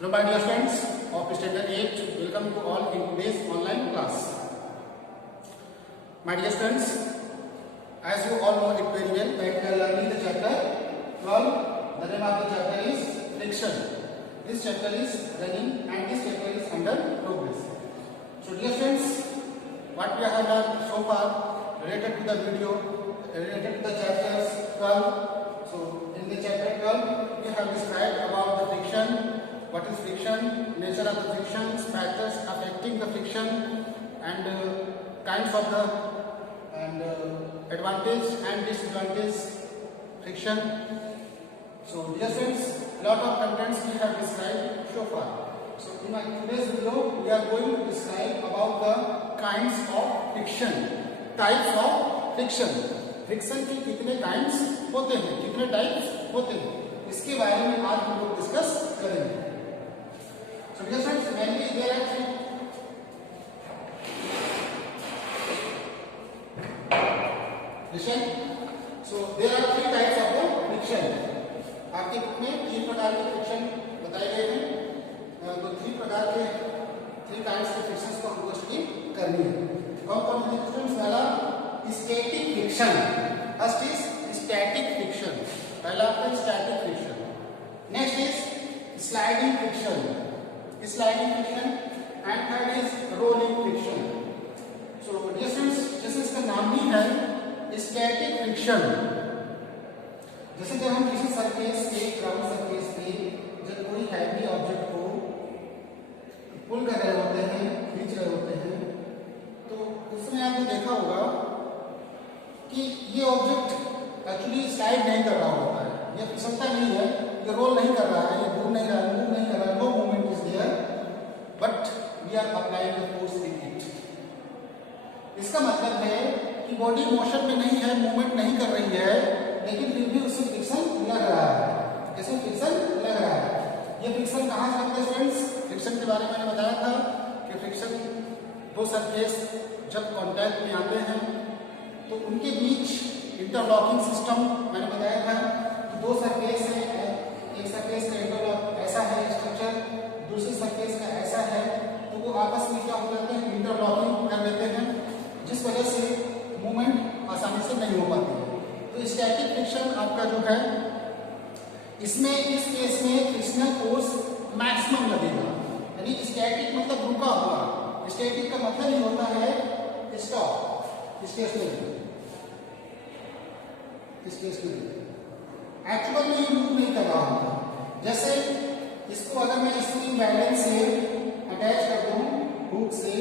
Hello my dear friends of Standard 8, welcome to all in today's online class. My dear friends, as you all know it very well that we are learning the chapter 12. The name of the chapter is friction. This chapter is running and this chapter is under progress. So dear friends, what we have learned so far related to the video, related to the chapters 12. So in the chapter 12 we have described about the friction. What is friction, nature of the friction, factors affecting the friction, and kinds of the advantage and disadvantage friction. So dear friends, lot of contents we have described so far. So in today's video we are going to describe about the kinds of friction, types of friction. Friction के कितने kinds होते हैं, कितने types होते हैं, इसके बारे में आज हम लोग डिस्कस करेंगे. So dear friends, mainly there are three friction. So there are three types of the friction. आपके बुक में तीन प्रकार के फ्रिक्शन बताए गए हैं. तो तीन प्रकार के थ्री काइंड्स के फ्रिक्शंस को हमको स्टडी करनी है. कौन कौन से फ्रिक्शन? पहला static friction. First is static friction. पहला आपका static friction. Next is sliding friction, sliding friction, and third is rolling friction. So dear friends, जैसे इसका नाम ही है static friction, जैसे जब हम किसी सरफेस पे, ग्राउंड सरफेस पे जब कोई हैवी ऑब्जेक्ट को पुल कर रहे होते हैं, खींच रहे होते हैं, तो उसमें आपने देखा होगा कि ये ऑब्जेक्ट एक्चुअली स्लाइड नहीं कर रहा होता है, ये फिसलता नहीं है, ये रोल नहीं कर रहा है, ये घूम नहीं रहा है, मूव नहीं कर रहा है, no movement is there, but we are applying the force in it. इसका मतलब है कि बॉडी मोशन में नहीं है, मूवमेंट नहीं कर रही है, लेकिन फिर भी उससे फ्रिक्शन लग रहा है. कैसे फ्रिक्शन लग रहा है? ये फ्रिक्शन कहाँ से लगता है फ्रेंड्स? फ्रिक्शन के बारे में मैंने बताया था कि फ्रिक्शन दो सरफेस जब कांटेक्ट में आते हैं तो उनके बीच इंटरलॉकिंग सिस्टम मैंने बताया था कि दो सरफेस है, एक सरफेस का इंटरलॉक ऐसा है स्ट्रक्चर, दूसरी सरफेस का ऐसा है, तो वो आपस में क्या हो जाते हैं, इंटरलॉकिंग कर देते हैं, जिस वजह से मूवमेंट आसानी से नहीं हो पाती है. तो स्टैटिक फ्रिक्शन आपका जो है, इसमें इस केस में फ्रिक्शनल फोर्स मैक्सिमम लगेगा. यानी स्टैटिक मतलब रुका हुआ, स्टैटिक का मतलब ही होता है स्टॉप, स्टेशनरी. एक्चुअल में ये मूव नहीं कर रहा होता. जैसे इसको अगर मैं स्प्रिंग बैलेंस से अटैच कर दूं हुक से,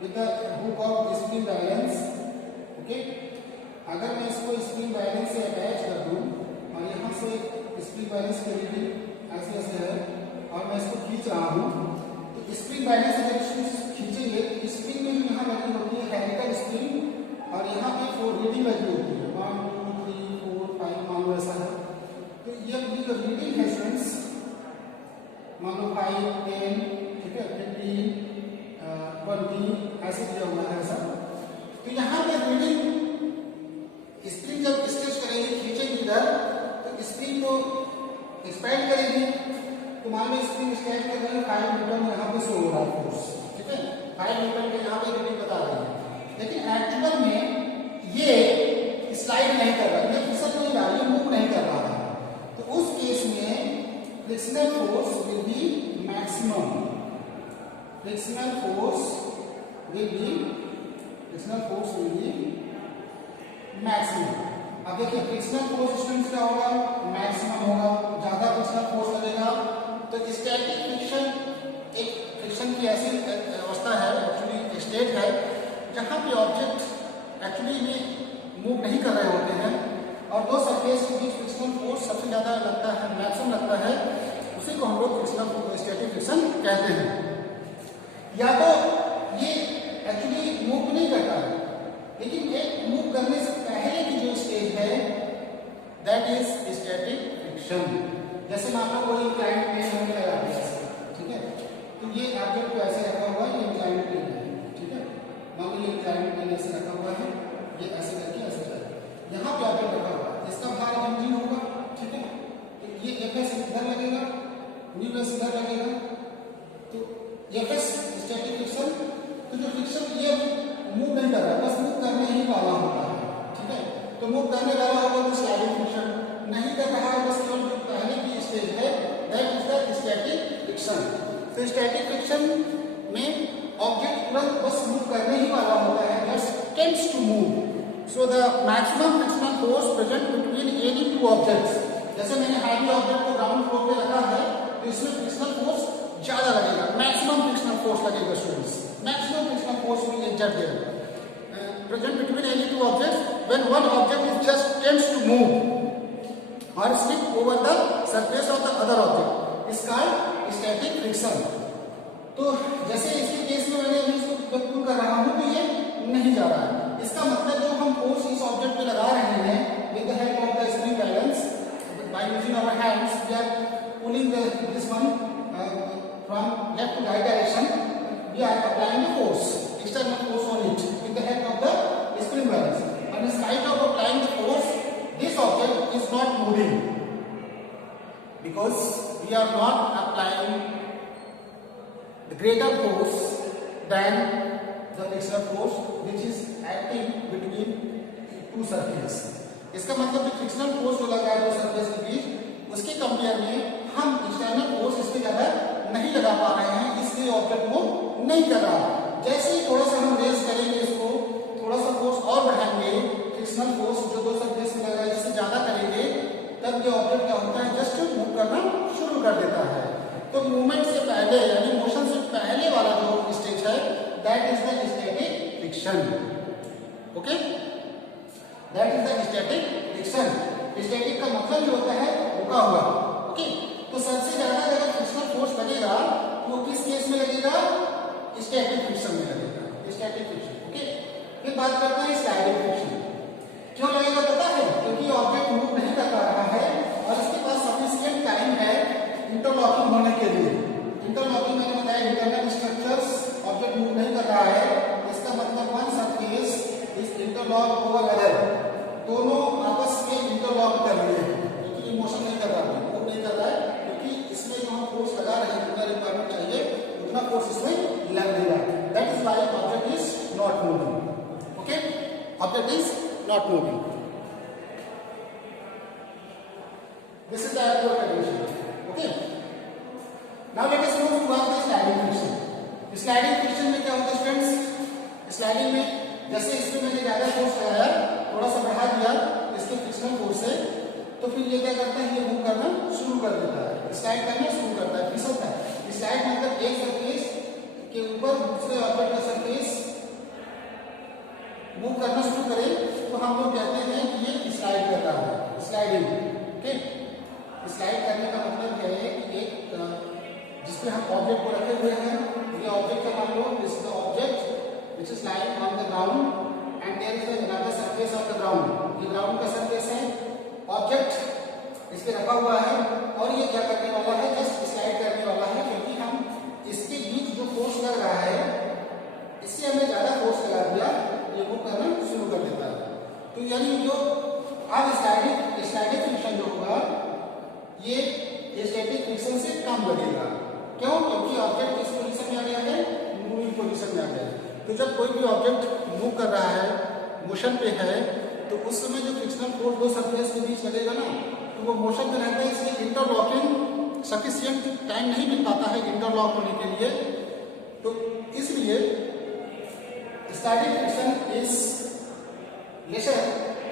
with the hook of spring balance, okay, अगर मैं इसको स्प्रिंग बैलेंस से अटैच कर दूं और यहाँ से स्प्रिंग बैलेंस की रीडिंग ऐसे ऐसे है और मैं इसको खींच रहा हूँ, तो स्प्रिंग बैलेंस से जब इसको खींचेंगे तो स्प्रिंग में जो यहाँ लगी होती है हेलिकल स्प्रिंग और यहाँ पे 4 रीडिंग लगी होती है, 1 2 3 4 5 मान लो ऐसा है. तो ये जो रीडिंग है फ्रेंड्स, मान लो 5 10, ठीक है, 15 20 ऐसे दिया हुआ है ऐसा. तो यहाँ पे रीडिंग स्प्रिंग जब स्ट्रेच करेगी, खींचेगी इधर, तो स्प्रिंग को एक्सपेंड करेगी. तो मान लो स्प्रिंग स्ट्रेच कर रही है 5 न्यूटन, यहाँ पे शो हो रहा है फोर्स, ठीक है, 5 न्यूटन के यहाँ पे रीडिंग बता रही है. लेकिन एक्चुअल में ये स्लाइड नहीं कर रहा, ये फिसल नहीं रहा, ये मूव नहीं कर रहा है. तो उस केस में frictional force will be maximum. Frictional force will be maximum. अब देखिए फ्रिक्शनल फोर्स स्टूडेंट्स क्या होगा, मैक्सिमम होगा. ज्यादा फ्रिक्शनल फोर्स लगेगा तो स्टैटिक फ्रिक्शन एक फ्रिक्शन की ऐसी अवस्था है, एक्चुअली स्टेट है, जहां पे ऑब्जेक्ट एक्चुअली में मूव नहीं कर रहे होते हैं और दो सरफेस के बीच फ्रिक्शनल फोर्स सबसे ज्यादा लगता है, मैक्सिमम लगता है. उसी को हम लोग फ्रिक्शनल स्टैटिक फ्रिक्शन कहते हैं. या तो ये एक्चुअली मूव नहीं करता है, लेकिन एक मूव करने से पहले की जो स्टेज है दैट इज स्टैटिक फ्रिक्शन. जैसे मान लो कोई इंक्लाइंड प्लेन हमने लगा दिया, ठीक है, तो ये ऑब्जेक्ट को ऐसे रखा हुआ है, ये इंक्लाइंड प्लेन है, ठीक है, मान लो ये इंक्लाइंड प्लेन ऐसे रखा हुआ है, ये ऐसे करके ऐसे करके यहाँ पे ऑब्जेक्ट रखा हुआ है, इसका भार mg होगा, ठीक है. तो ये F इधर लगेगा न्यू बेस इधर लगेगा, तो एफएस स्टैटिक फ्रिक्शन, तो जो फ्रिक्शन ये मूव नहीं कर रहा है, बस मूव करने ही वाला होता है, ठीक है। तो मूव करने वाला होगा तो स्लाइडिंग फ्रिक्शन, नहीं कर रहा है बस केवल जो पहले की स्टेज है that is the static friction. तो स्टैटिक फ्रिक्शन में ऑब्जेक्ट तुरंत बस मूव करने ही वाला होता है, just tends to move. So the maximum frictional force present between any two objects, जैसे मैंने हैवी ऑब्जेक्ट को ग्राउंड फ्लोर पे रखा है तो इसमें फ्रिक्शनल फोर्स ज्यादा लगेगा, मैक्सिमम फ्रिक्शनल फोर्स लगेगा students, maximum frictional force will exert there present between any two objects when one object is just tends to move or slip over the surface of the other object is called static friction। तो जैसे इसके case में मैंने अभी इसको जब पुल कर रहा हूं तो ये नहीं जा रहा है, इसका मतलब जो हम फोर्स इस ऑब्जेक्ट पे लगा रहे हैं with the help of the spring balance by using our hands we are pulling this one from left to right direction, we are applying the force, external force on it with the help of the spring balance, and in spite of applying the force this object is not moving because we are not applying the greater force than the frictional force which is acting between two surfaces। इसका मतलब जो frictional force जो लगा है दो surface के बीच उसके compare में हम एक्सटर्नल फोर्स इसमें ज्यादा नहीं लगा पा रहे हैं, इसलिए ऑब्जेक्ट मूव नहीं कर रहा। जैसे ही थोड़ा सा हम रेस करेंगे इसको, थोड़ा सा फोर्स और बढ़ाएंगे, फ्रिक्शनल फोर्स जो दो सरफेस में लगा है इससे ज्यादा करेंगे, तब ये ऑब्जेक्ट क्या होता है जस्ट मूव करना शुरू कर देता है। तो मूवमेंट से पहले यानी मोशन से पहले वाला जो स्टेज है that is the static friction. Okay, that is the static friction. Static का मतलब जो होता है रुका हुआ। ओके, तो सबसे ज्यादा अगर फ्रिक्शनल फोर्स लगेगा वो किस केस में लगेगा? स्टैटिक फ्रिक्शन में लगेगा, स्टैटिक फ्रिक्शन। ओके, फिर बात करते हैं स्लाइडिंग फ्रिक्शन। क्यों लगेगा पता है? क्योंकि ऑब्जेक्ट मूव नहीं कर पा रहा है और इसके पास सफिशिएंट टाइम है इंटरलॉकिंग होने के लिए। इंटरलॉकिंग मैंने बताया इंटरनल स्ट्रक्चर्स, ऑब्जेक्ट मूव नहीं कर रहा है, इसका मतलब one surface is interlock over other, दोनों आपस में इंटरलॉक कर रहे हैं, क्योंकि मोशन नहीं कर रहा है, मूव नहीं कर रहा है, क्योंकि इसमें जो हम फोर्स लगा रहे हैं जितना रिक्वायरमेंट चाहिए उतना फोर्स इसमें लग नहीं रहा है। That is why object is not moving. Okay, object is not moving. This is the actual condition. Okay, now let us move to the sliding friction. Sliding friction में क्या होता है स्टूडेंट्स? स्लाइडिंग में जैसे इसमें मैंने ज्यादा फोर्स लगाया, थोड़ा सा बढ़ा दिया इसके फ्रिक्शनल फोर्स से, तो फिर ये क्या करता है, ये मूव करना शुरू कर देता है, स्लाइड करना शुरू करता है, फिसलता है। स्लाइड मतलब एक सरफेस के ऊपर दूसरे ऑब्जेक्ट का सरफेस मूव करना शुरू करे तो हम लोग कहते हैं कि ये स्लाइड कर रहा है, स्लाइडिंग। ओके, स्लाइड करने का मतलब क्या है कि एक जिसपे हम ऑब्जेक्ट को रखे हुए हैं, ये ऑब्जेक्ट का मान लो this is the object which is lying on the ground and there is another surface of the ground। ये ग्राउंड का सरफेस है, ऑब्जेक्ट इस पे रखा हुआ है और ये क्या करने वाला है, जस्ट स्लाइड करने वाला है, क्योंकि हम इसके बीच जो फोर्स लग रहा है इससे हमने ज्यादा फोर्स लगा दिया, ये मूव करना शुरू कर देता है। तो यानी जो अब स्लाइडिंग फ्रिक्शन जो होगा ये स्टैटिक फ्रिक्शन से कम लगेगा। क्यों? क्योंकि ऑब्जेक्ट किस पोजीशन में आ गया है, मूविंग पोजीशन में आ गया है। तो जब कोई भी ऑब्जेक्ट मूव कर रहा है, मोशन पे है, तो उस समय जो फ्रिक्शनल फोर्स दो सरफेस के बीच लगेगा ना, तो वो मोशन में रहता है, इसलिए इंटरलॉकिंग सफिशिएंट टाइम नहीं मिल पाता है इंटरलॉक होने के लिए। तो इसलिए static friction is lesser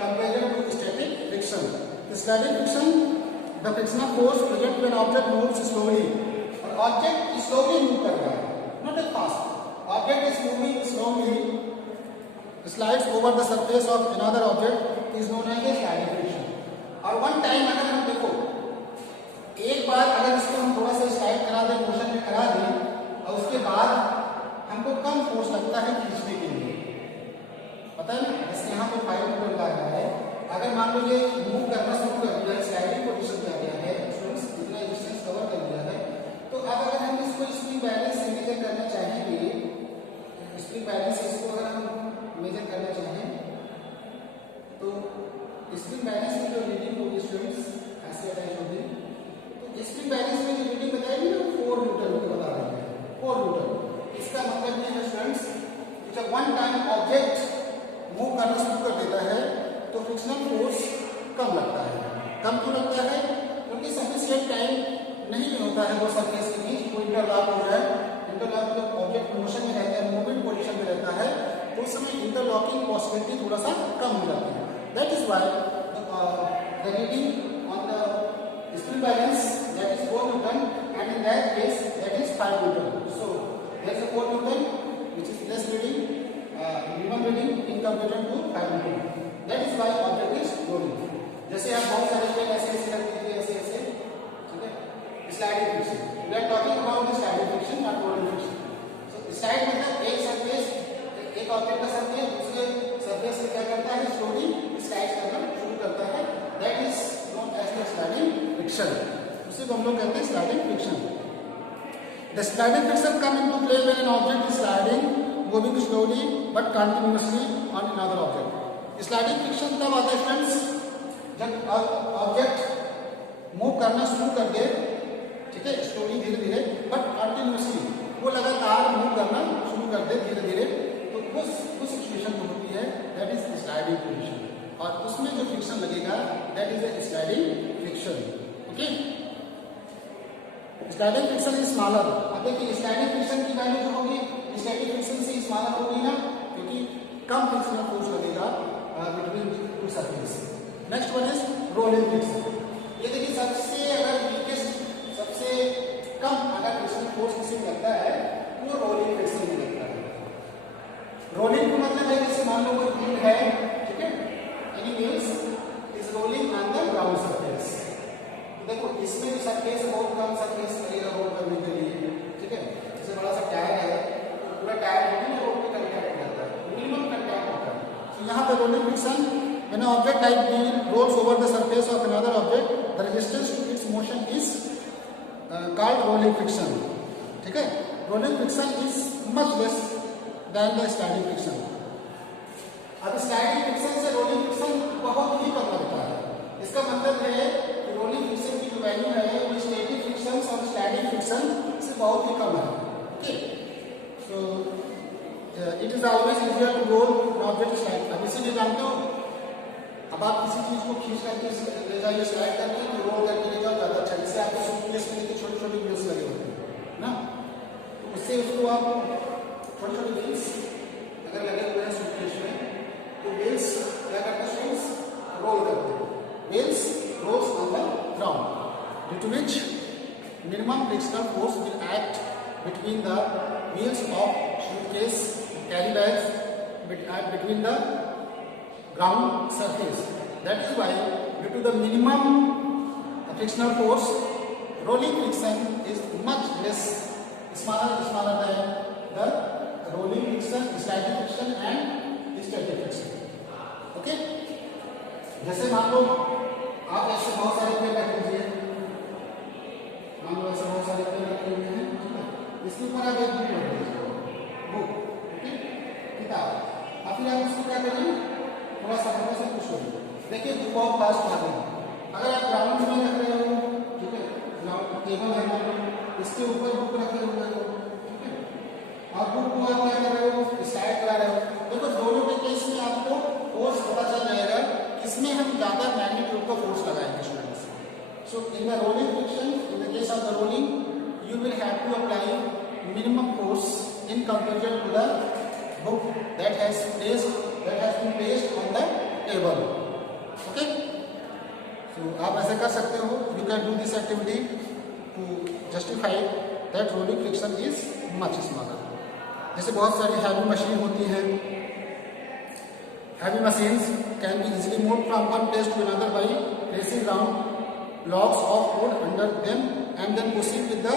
compared to static friction. Static friction the frictional force present when object moves slowly, और ऑब्जेक्ट स्लोली मूव कर रहा है, not a fast. Object is moving slowly, slides over the surface of another object is known as a sliding friction। और one time अगर हम देखो, एक बार अगर इसको हम थोड़ा सा स्लाइड करा दें, मोशन में करा दें और उसके बाद हमको कम फोर्स लगता है खींचने के लिए, पता है ना? जैसे यहाँ पे 5 न्यूटन लगा है, अगर मान लो ये मूव करना शुरू कर दिया, स्लाइडिंग पोजीशन में आ गया है, इतना डिस्टेंस कवर कर दिया है, तो अब अगर हम इसको स्प्रिंग बैलेंस से मेजर करना चाहेंगे, स्प्रिंग बैलेंस इसको अगर हम मेजर करना चाहें तो स्प्रिंग बैलेंस की जो रीडिंग होगी स्टूडेंट्स ऐसे अटैच होगी, तो स्प्रिंग बैलेंस में जो रीडिंग बताई जब वन टाइम ऑब्जेक्ट मूव करना शुरू कर देता है तो फ्रिक्शनल फोर्स कम लगता है। कम क्यों लगता है? क्योंकि सफिशिएंट टाइम नहीं होता है वो सरफेस के बीच, वो इंटरलॉक हो रहा है। इंटरलॉक जब ऑब्जेक्ट मोशन में रहता है, मूवमेंट पोजीशन में रहता है, तो उस समय इंटरलॉकिंग पॉसिबिलिटी थोड़ा सा कम हो जाती है। That is why the reading on the spring balance that is 4 newton and in that case that is 5 newton. So there is a 4 newton which is less reading, minimum reading in comparison to 5 newton. That is why object is rolling. जैसे आप बहुत सारे pen ऐसे ऐसे रख दीजिए, ऐसे ऐसे, ठीक है, sliding friction. We are talking about the sliding friction, not rolling friction. So slide मतलब एक सरफेस, एक ऑब्जेक्ट का सरफेस दूसरे सरफेस से क्या करता है, स्लोली स्लाइड करना शुरू करता है। That is known as the sliding friction. उसे को हम लोग कहते हैं sliding friction. The sliding friction come into play when an object is sliding moving slowly but continuously on another object. Sliding friction तब आता है फ्रेंड्स जब ऑब्जेक्ट मूव करना शुरू कर दे, ठीक है, स्लोली धीरे धीरे बट कंटिन्यूअसली, वो लगातार मूव करना शुरू कर दे धीरे धीरे, तो उस सिचुएशन में होती है दैट इज स्लाइडिंग फ्रिक्शन। और उसमें जो फ्रिक्शन लगेगा that is a sliding friction. Okay, sliding friction is smaller. अब देखिए स्लाइडिंग फ्रिक्शन की वैल्यू जो होगी स्टैटिक फ्रिक्शन से स्मॉलर होगी ना, क्योंकि कम फ्रिक्शनल फोर्स लगेगा between two surface. Next one is rolling friction. ये देखिए सबसे अगर वीकेस्ट, सबसे कम अगर फ्रिक्शनल फोर्स किसी में लगता है वो रोलिंग फ्रिक्शन में लगता है। रोलिंग का मतलब है जैसे मान लो कोई व्हील है, ठीक है, any wheels is rolling on the ground surface. देखो इसमें भी सरफेस बहुत कम सरफेस लगेगा रोल करने के लिए, ठीक है। जैसे बड़ा सा टायर है तो पूरा टायर नहीं रोड पे कंटैक्ट करता है, मिनिमम कंटैक्ट होता है। तो यहाँ पे rolling friction when an object like wheel rolls over the surface of another object, the resistance to its motion is called rolling friction, ठीक है। rolling friction is much less than the sliding friction। अब sliding friction से rolling friction बहुत ही कम लगता है। इसका मतलब है कि rolling friction की जो वैल्यू है वो static friction और sliding friction से बहुत ही कम है। Okay, so it is always easier to roll an object slide। अब इसीलिए जानते हो अब आप किसी चीज को खींच करके ले जाइए, स्लाइड करके, तो रोल करके ले जाओ ज्यादा अच्छा। जिससे आपको सूटकेस में छोटे छोटे व्हील्स लगे होते हैं ना, तो उससे उसको आप छोटे छोटे व्हील्स अगर लगे हुए हैं सूटकेस में, तो व्हील्स क्या करते हैं, व्हील्स रोल करते हैं। Wheels rolls on the ground due to which minimum frictional force will act between the wheels of suitcase, carry bags, between the ground surface. That is why due to the minimum frictional force, rolling friction is much less smaller than the rolling friction, sliding friction and static friction. Okay? जैसे मान लो आप ऐसे बहुत सारे pen रख लीजिए, मान लो ऐसे बहुत सारे पेन रखे हुए हैं, ठीक है, इसके ऊपर आप एक बुक रख दीजिए, बुक, ओके, किताब। अब फिर आप उसको क्या करिए, थोड़ा सा हल्का सा पुश करिए। देखिए बुक बहुत फास्ट भाग रही है। अगर आप ग्राउंड में रख रहे हो, ठीक है, ग्राउंड टेबल है मान लो, इसके ऊपर बुक रखे हुए हो, ठीक है, और बुक को आप क्या कर रहे हो, स्लाइड करा रहे हो। देखो दोनों के केस में आपको फोर्स पता चल जाएगा, इसमें हम ज्यादा मैग्नीट्यूड का फोर्स लगाएंगे students. So in the rolling friction, in the case of the rolling, you will have to apply minimum force in comparison to the book that has been placed on the table. Okay, so आप ऐसे कर सकते हो, you can do this activity to justify that rolling friction is much smaller. जैसे बहुत सारी heavy machine होती हैं, heavy machines can be easily moved from one place to another by placing round logs of wood under them and then pushing with the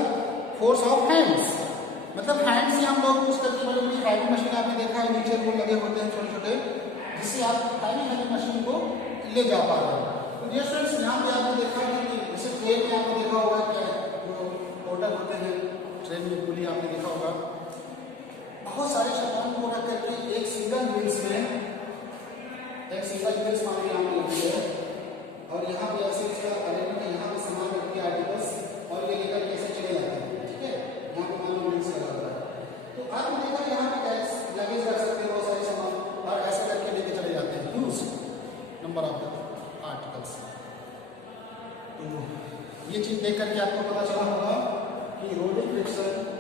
force of hands। मतलब hand से हम लोग use करके बड़ी बड़ी heavy machine आपने देखा है, नीचे वो लगे होते हैं छोटे छोटे, जिससे आप हैवी मशीन को ले जा पा रहे हो। तो डियर फ्रेंड्स, यहाँ पे आपने देखा कि जैसे ट्रेन में आपने देखा होगा क्या जो पोर्टर होते हैं, ट्रेन में पुली आपने देखा होगा, बहुत सारे सामान को रख करके एक सिंगल व्हील्स मान के यहाँ लगी है, और यहाँ पे ऐसे इसका अरेंजमेंट है, यहाँ पे सामान रख के आर्टिकल्स और ये लेकर कैसे चले जाते हैं, ठीक है, यहाँ पे मान लो व्हील्स लगा हुआ है। तो आपने देखा यहाँ पे लगेज रख सकते हो, चीज देख करके आपको पता चला होगा कि rolling friction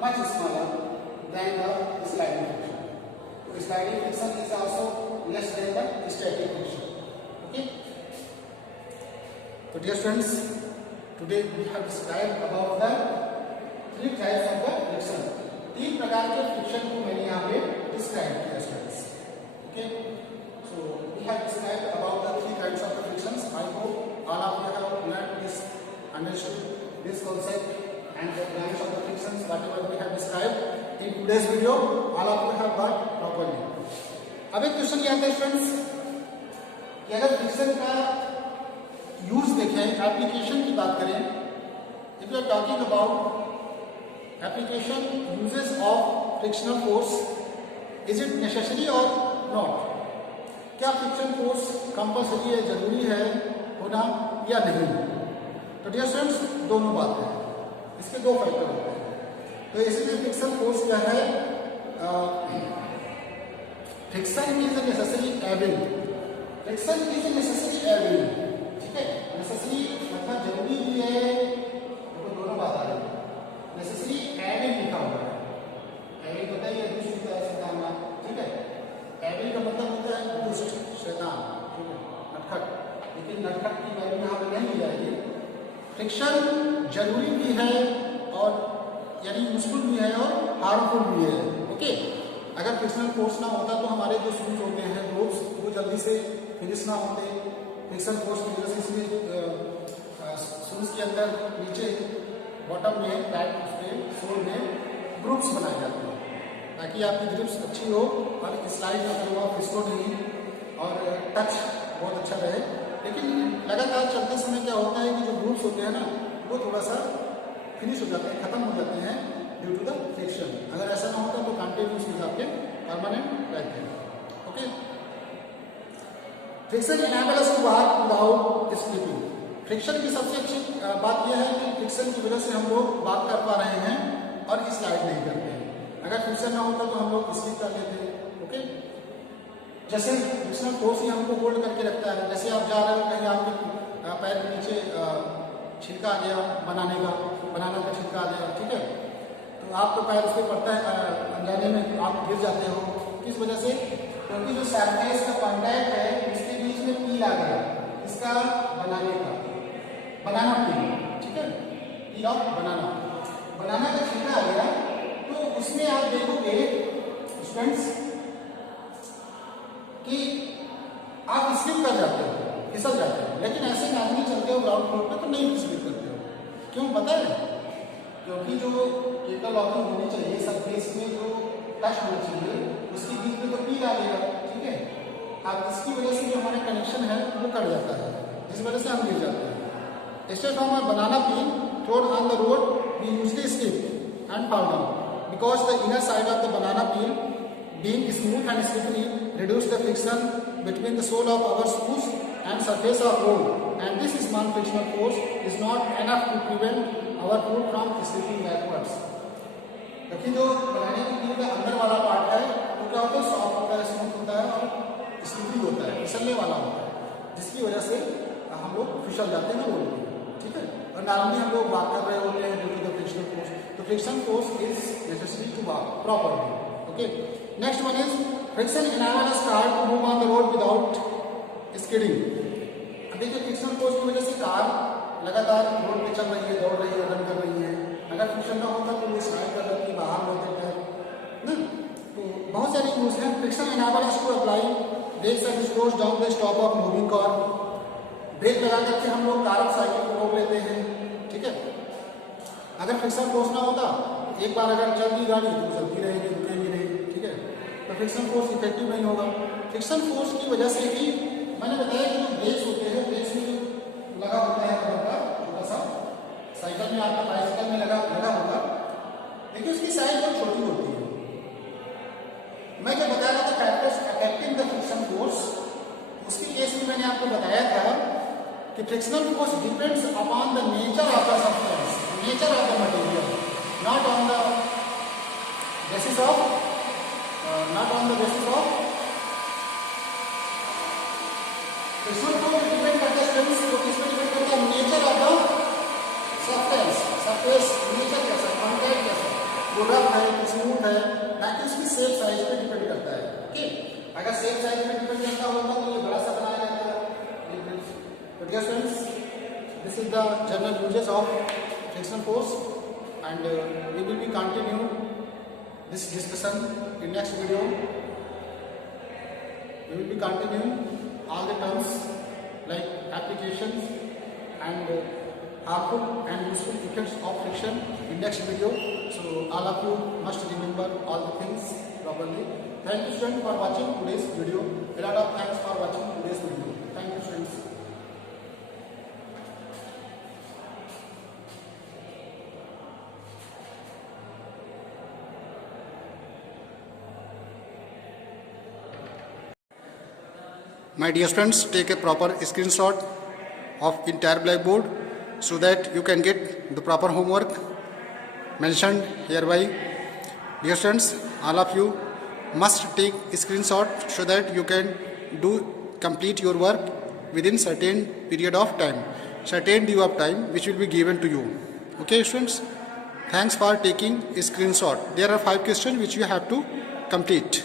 much smaller than the sliding friction. So sliding friction is also less than the static friction. Okay. So dear friends, today we have described about the three types of the friction. तीन प्रकार के friction को मैंने यहाँ पे describe किया students. Okay. So we have described about the three types of the frictions. I hope all of you have learned this, understood this concept and the branch of the frictions whatever we have described in today's video, all of you have got properly. अब एक question क्या आता है students कि अगर friction का use देखें, application की बात करें, if you are talking about application uses of frictional force, is it necessary or not? क्या फ्रिक्शन फोर्स कंपल्सरी है, जरूरी है होना या नहीं? तो डियर स्टूडेंट्स, दोनों बातें हैं, इसके दो फैक्टर होते हैं. तो इसलिए फ्रिक्शन फोर्स क्या है? Friction is a necessary evil. Friction is a necessary evil. ठीक है, नेसेसरी मतलब जरूरी भी है, तो दोनों बात आ रही है. नेसेसरी एविल लिखा हुआ है. एविल होता है दूसरी तरह से काम. ठीक है, एविल का मतलब होता है दुष्ट, शैतान, ठीक है, नटखट. लेकिन नटखट की वैल्यू यहाँ पे नहीं जाएगी. फ्रिक्शन जरूरी भी है और यानी यूजफुल भी है और हार्मफुल भी है. ओके, अगर फ्रिक्शनल फोर्स ना होता तो हमारे जो शूज होते हैं ग्लोव्स वो जल्दी से फिनिश ना होते. फ्रिक्शन फोर्स की वजह से इसमें शूज के अंदर नीचे बॉटम में पैड उसके सोल में ग्रुप्स बनाए जाते हैं ताकि आपकी ग्रिप्स अच्छी हो और स्लाइड ना करो, आप फिसलो नहीं और टच बहुत अच्छा रहे. लेकिन लगातार चलते समय क्या होता है कि जो ग्रुप्स होते हैं ना वो थोड़ा सा फिनिश हो जाते हैं, खत्म हो जाते हैं ड्यू टू द फ्रिक्शन. अगर ऐसा ना होता तो कंटिन्यूस शूज आपके परमानेंट रहते हैं. Okay, friction enable us to walk without slipping. Friction की सबसे अच्छी बात यह है कि फ्रिक्शन की वजह से हम लोग वॉक कर पा रहे हैं और स्लाइड नहीं करते हैं. अगर फ्रिक्शन ना होता तो हम लोग स्लिप कर लेते हैं. ओके, जैसे फ्रिक्शनल फोर्स ही हमको होल्ड करके रखता है. जैसे आप जा रहे हो कहीं, आपके पैर के नीचे छिलका आ गया, बनाना का छिलका आ गया, ठीक है, तो आपका पैर उस पर पड़ता है, अनजाने में आप गिर जाते हो. किस वजह से? क्योंकि जो सरफेस का कॉन्टैक्ट है इसके बीच में पील आ गया, इसका बनाना पील. ठीक है, पील ऑफ बनाना का छिलका आ गया, तो उसमें आप देखोगे स्टूडेंट्स कि आप स्लिप कर जाते हो, फिसल जाते हो. लेकिन ऐसे नॉर्मली चलते हो ग्राउंड फ्लोर पे तो नहीं स्लिप करते हो. क्यों पता है? क्योंकि जो केबल लॉकिंग होनी चाहिए, सरफेस में जो टच होना चाहिए, उसके बीच में तो पील आ गया. ठीक है, अब इसकी वजह से जो हमारा कनेक्शन है वो कट जाता है, जिस वजह से हम गिर जाते हैं. Instead of a banana peel thrown on the road, we usually slip and fall down because the inner side of the banana peel, being smooth and slippery, reduce the friction between the sole of our shoes and surface of road, and this small frictional force is not enough to prevent our foot from slipping backwards. क्योंकि जो बनाने की पील का अंदर वाला part है वो क्या होता है? सॉफ्ट होता है, स्मूथ होता है और स्लिपरी होता है, फिसलने वाला होता है, जिसकी वजह से हम लोग फिसल जाते हैं रोड पे. ठीक है, और नॉर्मली हम लोग वॉक कर रहे होते हैं due to the frictional force. तो friction force is necessary to walk properly. Okay, next one is friction enables us car to move on the road without skidding. देखिए, फ्रिक्शनल फोर्स की वजह से कार लगातार रोड पे चल रही है, दौड़ रही है, रन कर रही है. अगर फ्रिक्शन ना होता तो वो स्लाइड कर रही, बाहर होते हैं ना. तो बहुत सारे यूज हैं. Friction enables us to apply brakes and slows down the stop of moving car. Brake लगा करके हम लोग कार और साइकिल को रोक लेते हैं. ठीक है, अगर फ्रिक्शन फोर्स ना होता, एक बार अगर चल दी गाड़ी तो चलती रहेगी, रुकेगी नहीं. ठीक है, तो फ्रिक्शन फोर्स इफेक्टिव नहीं होगा. फ्रिक्शन फोर्स की वजह से ही मैंने बताया कि जो ब्रेक्स होते हैं, ब्रेक्स में जो लगा होता है कवर का छोटा सा, साइकिल में आपका बाइसिकल में लगा होगा, लेकिन उसकी साइज बहुत छोटी होती है. मैं क्या बता रहा था, factors affecting the friction force, उसके केस में मैंने आपको बताया था कि frictional force depends upon the nature of the substance, nature of the material, not on the basis of frictional force depend करता है स्टूडेंट्स वो किस पर डिपेंड करता है, nature of the surface, surface nature कैसा, कॉन्टैक्ट कैसा, वो रफ है कि स्मूथ है, ना कि उसकी सेप साइज पे डिपेंड करता है। ओके, अगर सेप साइज पे डिपेंड करता होगा तो ये बड़ा सा बनाया जाता है। तो dear students, this is the general uses of frictional force, and we will be continue this discussion in next video. We will be continuing all the terms like applications and harmful and useful effects of friction in next video. So all of you must remember all the things properly. Thank you students for watching today's video. A lot of thanks for watching today's video. Thank you students. My dear students, take a proper screenshot of entire blackboard so that you can get the proper homework mentioned hereby. Dear students, all of you must take a screenshot so that you can complete your work within certain period of time, certain due of time which will be given to you. Okay students, thanks for taking a screenshot. There are 5 questions which you have to complete.